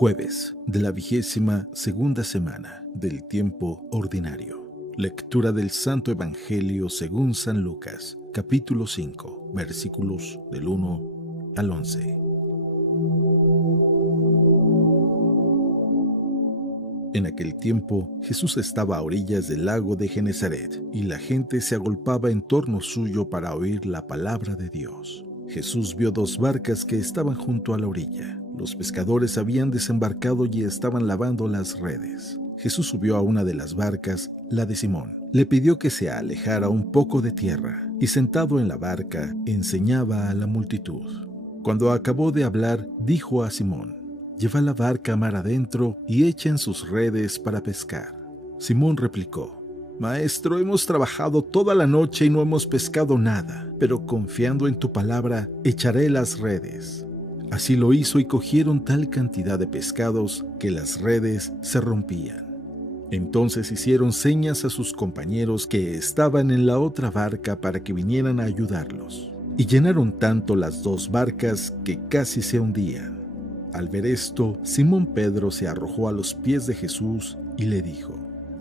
Jueves de la 22ª semana del tiempo ordinario. Lectura del Santo Evangelio según San Lucas, capítulo 5, versículos del 1 al 11. En aquel tiempo, Jesús estaba a orillas del lago de Genesaret, y la gente se agolpaba en torno suyo para oír la palabra de Dios. Jesús vio dos barcas que estaban junto a la orilla. Los pescadores habían desembarcado y estaban lavando las redes. Jesús subió a una de las barcas, la de Simón. Le pidió que se alejara un poco de tierra, y sentado en la barca, enseñaba a la multitud. Cuando acabó de hablar, dijo a Simón: «Lleva la barca mar adentro y echen sus redes para pescar». Simón replicó: «Maestro, hemos trabajado toda la noche y no hemos pescado nada, pero confiando en tu palabra, echaré las redes». Así lo hizo y cogieron tal cantidad de pescados que las redes se rompían. Entonces hicieron señas a sus compañeros que estaban en la otra barca para que vinieran a ayudarlos. Y llenaron tanto las dos barcas que casi se hundían. Al ver esto, Simón Pedro se arrojó a los pies de Jesús y le dijo: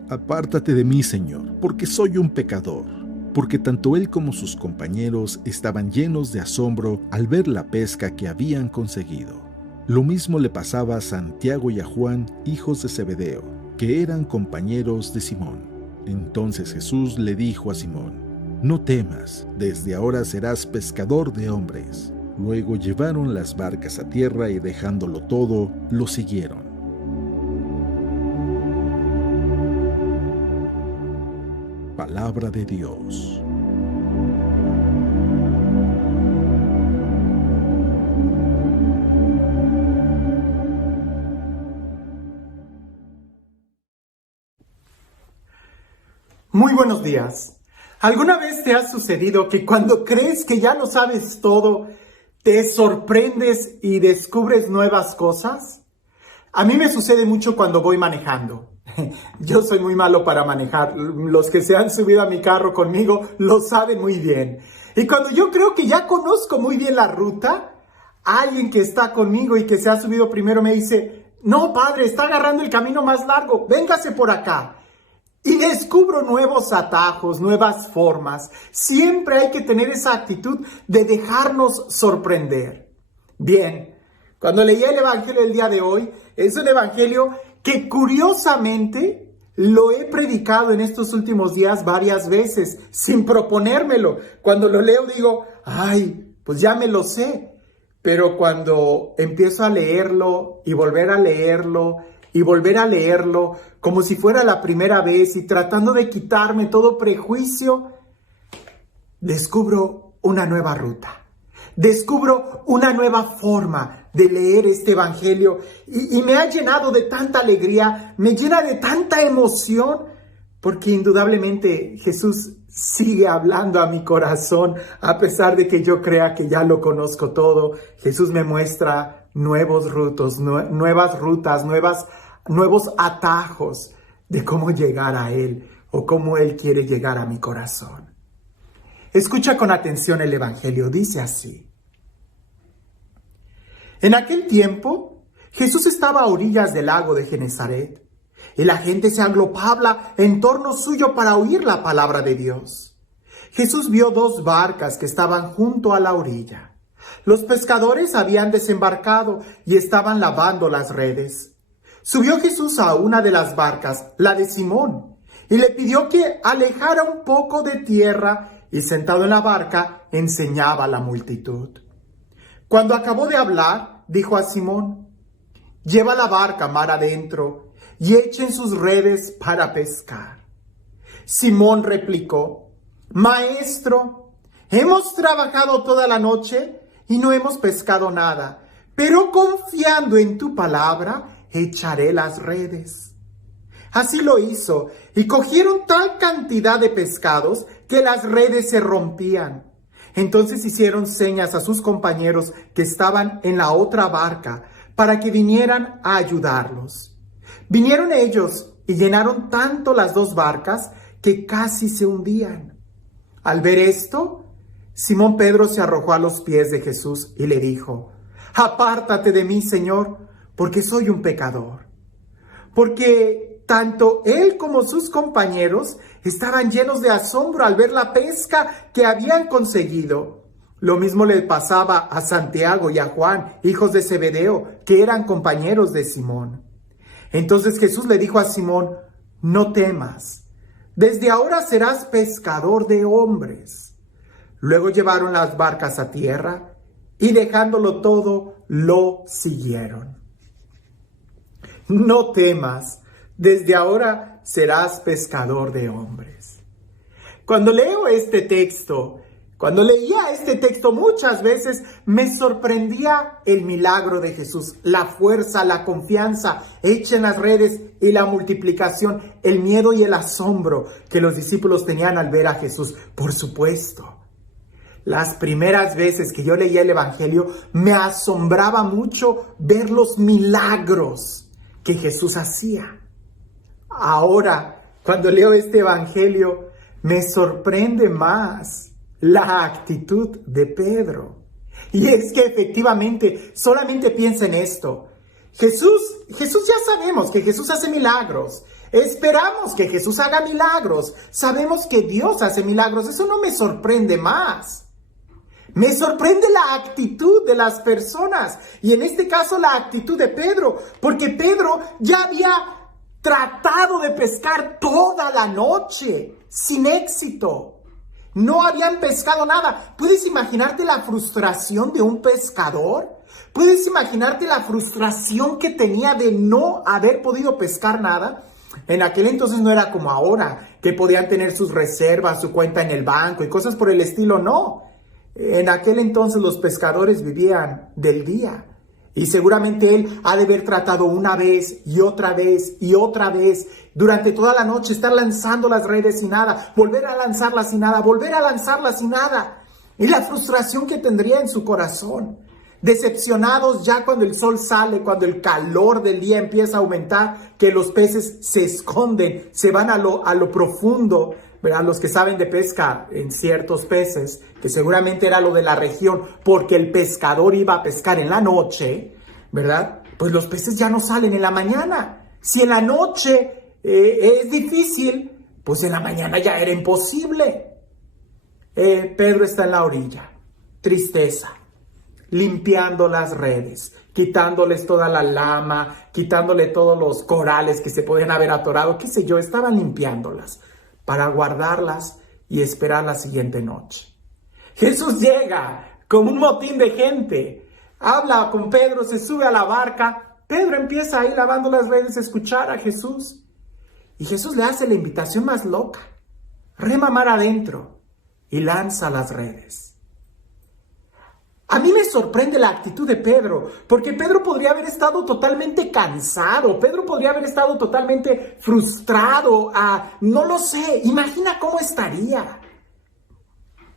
«Apártate de mí, Señor, porque soy un pecador». Porque tanto él como sus compañeros estaban llenos de asombro al ver la pesca que habían conseguido. Lo mismo le pasaba a Santiago y a Juan, hijos de Zebedeo, que eran compañeros de Simón. Entonces Jesús le dijo a Simón: «No temas, desde ahora serás pescador de hombres». Luego llevaron las barcas a tierra y dejándolo todo, lo siguieron. Palabra de Dios. Muy buenos días. ¿Alguna vez te ha sucedido que cuando crees que ya lo sabes todo, te sorprendes y descubres nuevas cosas? A mí me sucede mucho cuando voy manejando. Yo soy muy malo para manejar. Los que se han subido a mi carro conmigo lo saben muy bien. Y cuando yo creo que ya conozco muy bien la ruta, alguien que está conmigo y que se ha subido primero me dice: «No, padre, está agarrando el camino más largo, véngase por acá». Y descubro nuevos atajos, nuevas formas. Siempre hay que tener esa actitud de dejarnos sorprender. Bien, cuando leí el Evangelio del día de hoy, es un Evangelio que curiosamente lo he predicado en estos últimos días varias veces, sin proponérmelo. Cuando lo leo digo: «Ay, pues ya me lo sé». Pero cuando empiezo a leerlo y volver a leerlo y volver a leerlo, como si fuera la primera vez y tratando de quitarme todo prejuicio, descubro una nueva ruta. Descubro una nueva forma de leer este Evangelio y me ha llenado de tanta alegría, me llena de tanta emoción, porque indudablemente Jesús sigue hablando a mi corazón, a pesar de que yo crea que ya lo conozco todo. Jesús me muestra nuevas rutas, nuevos atajos de cómo llegar a Él o cómo Él quiere llegar a mi corazón. Escucha con atención el Evangelio, dice así: En aquel tiempo, Jesús estaba a orillas del lago de Genesaret, y la gente se aglopaba en torno suyo para oír la palabra de Dios. Jesús vio dos barcas que estaban junto a la orilla. Los pescadores habían desembarcado y estaban lavando las redes. Subió Jesús a una de las barcas, la de Simón, y le pidió que alejara un poco de tierra, y sentado en la barca, enseñaba a la multitud. Cuando acabó de hablar, dijo a Simón: «Lleva la barca mar adentro y echen sus redes para pescar». Simón replicó: «Maestro, hemos trabajado toda la noche y no hemos pescado nada, pero confiando en tu palabra, echaré las redes». Así lo hizo, y cogieron tal cantidad de pescados que las redes se rompían. Entonces hicieron señas a sus compañeros que estaban en la otra barca para que vinieran a ayudarlos. Vinieron ellos y llenaron tanto las dos barcas que casi se hundían. Al ver esto, Simón Pedro se arrojó a los pies de Jesús y le dijo: «Apártate de mí, Señor, porque soy un pecador. Porque tanto él como sus compañeros estaban llenos de asombro al ver la pesca que habían conseguido. Lo mismo le pasaba a Santiago y a Juan, hijos de Zebedeo, que eran compañeros de Simón. Entonces Jesús le dijo a Simón: no temas, desde ahora serás pescador de hombres. Luego llevaron las barcas a tierra y dejándolo todo, lo siguieron. No temas, desde ahora serás pescador de hombres. Cuando leía este texto muchas veces me sorprendía el milagro de Jesús, la fuerza, la confianza hecha en las redes y la multiplicación, el miedo y el asombro que los discípulos tenían al ver a Jesús. Por supuesto, las primeras veces que yo leía el Evangelio me asombraba mucho ver los milagros que Jesús hacía. Ahora, cuando leo este Evangelio, me sorprende más la actitud de Pedro. Y es que efectivamente, solamente piensa en esto. Jesús ya sabemos que Jesús hace milagros. Esperamos que Jesús haga milagros. Sabemos que Dios hace milagros. Eso no me sorprende más. Me sorprende la actitud de las personas. Y en este caso la actitud de Pedro. Porque Pedro ya había tratado de pescar toda la noche sin éxito. No habían pescado nada. ¿Puedes imaginarte la frustración de un pescador? ¿Puedes imaginarte la frustración que tenía de no haber podido pescar nada? En aquel entonces no era como ahora, que podían tener sus reservas, su cuenta en el banco y cosas por el estilo. No. En aquel entonces los pescadores vivían del día. Y seguramente él ha de haber tratado una vez y otra vez y otra vez durante toda la noche, estar lanzando las redes y nada, volver a lanzarlas y nada, volver a lanzarlas y nada. Y la frustración que tendría en su corazón. Decepcionados ya cuando el sol sale, cuando el calor del día empieza a aumentar, que los peces se esconden, se van a lo profundo. ¿Verdad? Los que saben de pesca en ciertos peces, que seguramente era lo de la región, porque el pescador iba a pescar en la noche, ¿verdad? Pues los peces ya no salen en la mañana. Si en la noche es difícil, pues en la mañana ya era imposible. Pedro está en la orilla, tristeza, limpiando las redes, quitándoles toda la lama, quitándole todos los corales que se podían haber atorado, qué sé yo, estaban limpiándolas para guardarlas y esperar la siguiente noche. Jesús llega con un motín de gente, habla con Pedro, se sube a la barca. Pedro empieza ahí lavando las redes a escuchar a Jesús. Y Jesús le hace la invitación más loca: rema mar adentro y lanza las redes. A mí me sorprende la actitud de Pedro, porque Pedro podría haber estado totalmente cansado, Pedro podría haber estado totalmente frustrado, no lo sé, imagina cómo estaría.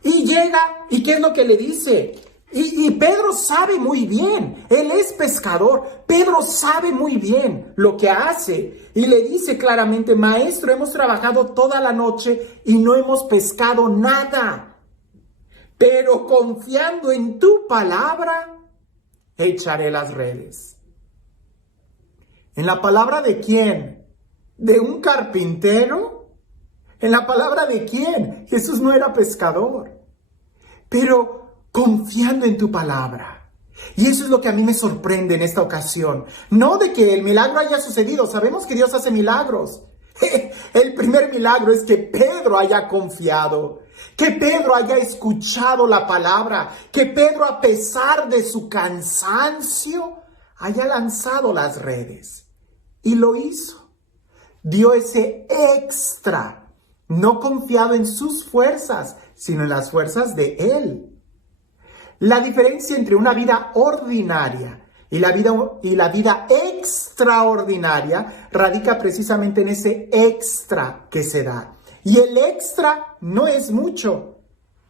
Y llega, ¿y qué es lo que le dice? Y Pedro sabe muy bien, él es pescador, Pedro sabe muy bien lo que hace. Y le dice claramente: maestro, hemos trabajado toda la noche y no hemos pescado nada. Pero confiando en tu palabra, echaré las redes. ¿En la palabra de quién? ¿De un carpintero? ¿En la palabra de quién? Jesús no era pescador. Pero confiando en tu palabra. Y eso es lo que a mí me sorprende en esta ocasión. No de que el milagro haya sucedido. Sabemos que Dios hace milagros. El primer milagro es que Pedro haya confiado, que Pedro haya escuchado la palabra, que Pedro, a pesar de su cansancio, haya lanzado las redes. Y lo hizo. Dio ese extra, no confiado en sus fuerzas, sino en las fuerzas de Él. La diferencia entre una vida ordinaria y la vida extraordinaria radica precisamente en ese extra que se da. Y el extra no es mucho,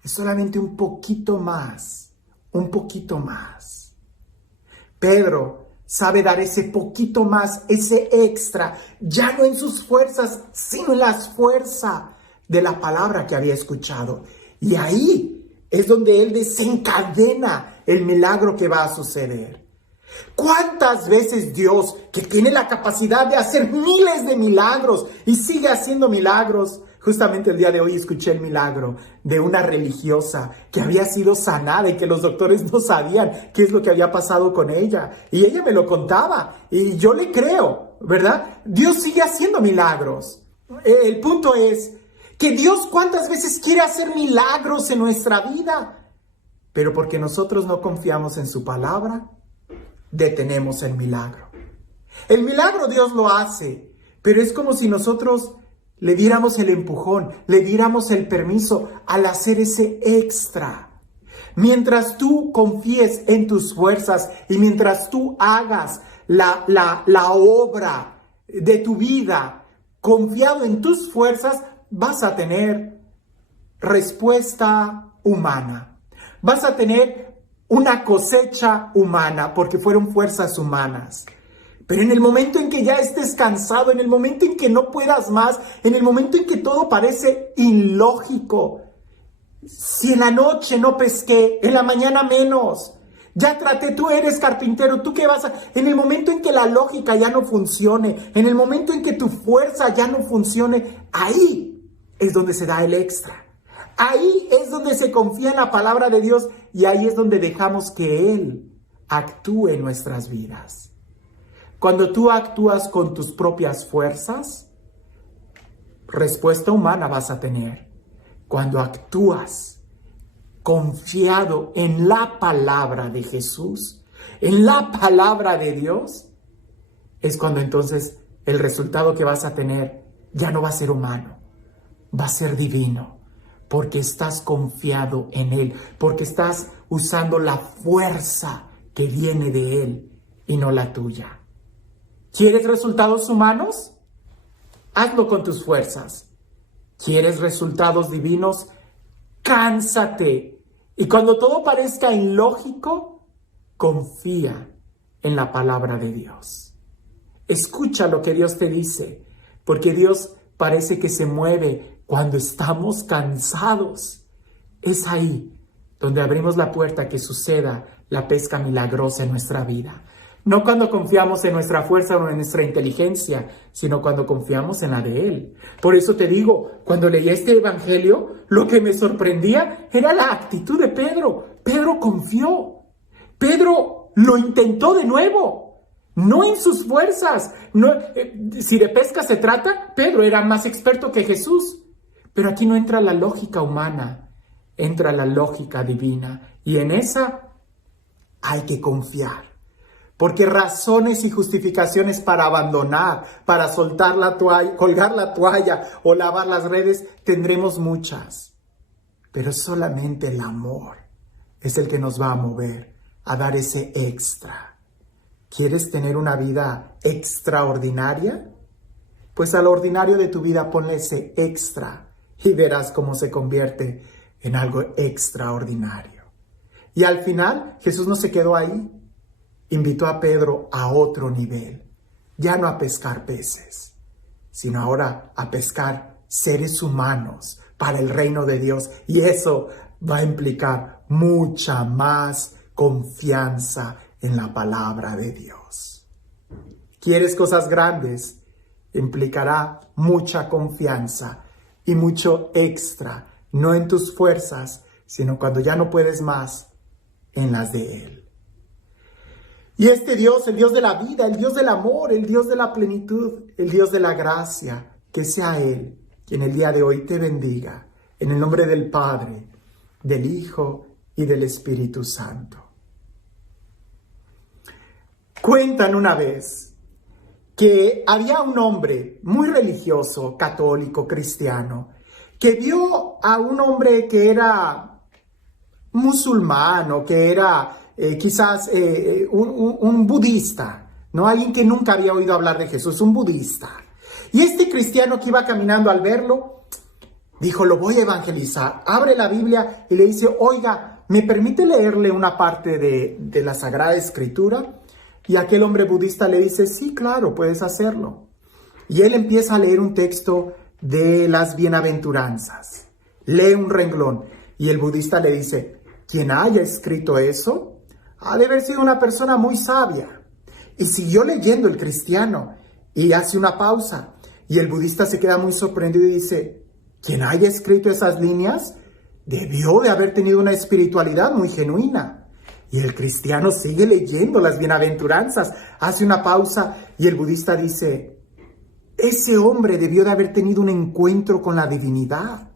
es solamente un poquito más, un poquito más. Pedro sabe dar ese poquito más, ese extra, ya no en sus fuerzas, sino en las fuerzas de la palabra que había escuchado. Y ahí es donde él desencadena el milagro que va a suceder. ¿Cuántas veces Dios, que tiene la capacidad de hacer miles de milagros y sigue haciendo milagros? Justamente el día de hoy escuché el milagro de una religiosa que había sido sanada y que los doctores no sabían qué es lo que había pasado con ella. Y ella me lo contaba y yo le creo, ¿verdad? Dios sigue haciendo milagros. El punto es que Dios cuántas veces quiere hacer milagros en nuestra vida, pero porque nosotros no confiamos en su palabra, detenemos el milagro. El milagro Dios lo hace, pero es como si nosotros le diéramos el empujón, le diéramos el permiso al hacer ese extra. Mientras tú confíes en tus fuerzas y mientras tú hagas la obra de tu vida confiado en tus fuerzas, vas a tener respuesta humana. Vas a tener una cosecha humana porque fueron fuerzas humanas. Pero en el momento en que ya estés cansado, en el momento en que no puedas más, en el momento en que todo parece ilógico, si en la noche no pesqué, en la mañana menos, ya traté, tú eres carpintero, tú qué vas a... En el momento en que la lógica ya no funcione, en el momento en que tu fuerza ya no funcione, ahí es donde se da el extra. Ahí es donde se confía en la palabra de Dios y ahí es donde dejamos que Él actúe en nuestras vidas. Cuando tú actúas con tus propias fuerzas, respuesta humana vas a tener. Cuando actúas confiado en la palabra de Jesús, en la palabra de Dios, es cuando entonces el resultado que vas a tener ya no va a ser humano, va a ser divino, porque estás confiado en Él, porque estás usando la fuerza que viene de Él y no la tuya. ¿Quieres resultados humanos? Hazlo con tus fuerzas. ¿Quieres resultados divinos? Cánsate. Y cuando todo parezca ilógico, confía en la palabra de Dios. Escucha lo que Dios te dice, porque Dios parece que se mueve cuando estamos cansados. Es ahí donde abrimos la puerta a que suceda la pesca milagrosa en nuestra vida. No cuando confiamos en nuestra fuerza o en nuestra inteligencia, sino cuando confiamos en la de Él. Por eso te digo, cuando leí este evangelio, lo que me sorprendía era la actitud de Pedro. Pedro confió. Pedro lo intentó de nuevo. No en sus fuerzas. No, si de pesca se trata, Pedro era más experto que Jesús. Pero aquí no entra la lógica humana, entra la lógica divina. Y en esa hay que confiar. Porque razones y justificaciones para abandonar, para soltar la toalla, colgar la toalla o lavar las redes, tendremos muchas. Pero solamente el amor es el que nos va a mover a dar ese extra. ¿Quieres tener una vida extraordinaria? Pues al ordinario de tu vida ponle ese extra y verás cómo se convierte en algo extraordinario. Y al final, Jesús no se quedó ahí. Invitó a Pedro a otro nivel, ya no a pescar peces, sino ahora a pescar seres humanos para el reino de Dios. Y eso va a implicar mucha más confianza en la palabra de Dios. ¿Quieres cosas grandes? Implicará mucha confianza y mucho extra, no en tus fuerzas, sino cuando ya no puedes más, en las de Él. Y este Dios, el Dios de la vida, el Dios del amor, el Dios de la plenitud, el Dios de la gracia, que sea Él quien el día de hoy te bendiga, en el nombre del Padre, del Hijo y del Espíritu Santo. Cuentan una vez que había un hombre muy religioso, católico, cristiano, que vio a un hombre que era musulmán o que era quizás un budista, ¿no? Alguien que nunca había oído hablar de Jesús, un budista. Y este cristiano que iba caminando al verlo, dijo, lo voy a evangelizar. Abre la Biblia y le dice, oiga, ¿me permite leerle una parte de la Sagrada Escritura? Y aquel hombre budista le dice, sí, claro, puedes hacerlo. Y él empieza a leer un texto de las bienaventuranzas. Lee un renglón y el budista le dice, quien haya escrito eso, Ha de haber sido una persona muy sabia. Y siguió leyendo el cristiano y hace una pausa. Y el budista se queda muy sorprendido y dice, quien haya escrito esas líneas debió de haber tenido una espiritualidad muy genuina. Y el cristiano sigue leyendo las bienaventuranzas, hace una pausa y el budista dice, ese hombre debió de haber tenido un encuentro con la divinidad.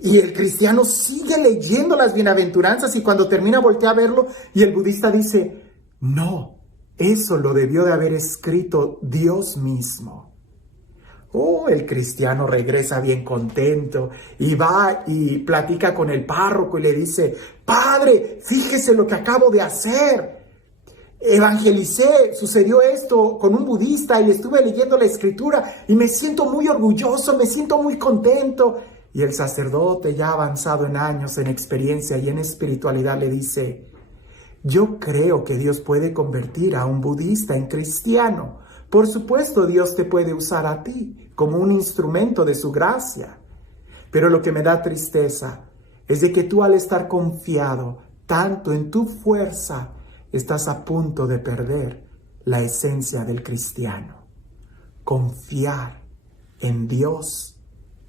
Y el cristiano sigue leyendo las bienaventuranzas y cuando termina voltea a verlo y el budista dice, no, eso lo debió de haber escrito Dios mismo. Oh, el cristiano regresa bien contento y va y platica con el párroco y le dice, Padre, fíjese lo que acabo de hacer. Evangelicé, sucedió esto con un budista y estuve leyendo la escritura y me siento muy orgulloso, me siento muy contento. Y el sacerdote, ya avanzado en años, en experiencia y en espiritualidad, le dice, yo creo que Dios puede convertir a un budista en cristiano. Por supuesto, Dios te puede usar a ti como un instrumento de su gracia. Pero lo que me da tristeza es de que tú al estar confiado tanto en tu fuerza, estás a punto de perder la esencia del cristiano. Confiar en Dios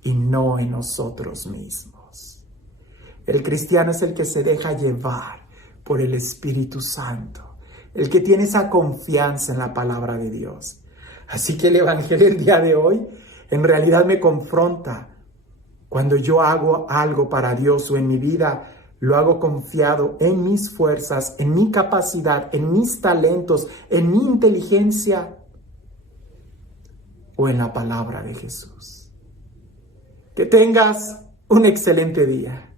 y no en nosotros mismos. El cristiano es el que se deja llevar por el Espíritu Santo, el que tiene esa confianza en la palabra de Dios. Así que el Evangelio del día de hoy en realidad me confronta. Cuando yo hago algo para Dios o en mi vida, lo hago confiado en mis fuerzas, en mi capacidad, en mis talentos, en mi inteligencia o en la palabra de Jesús. Que tengas un excelente día.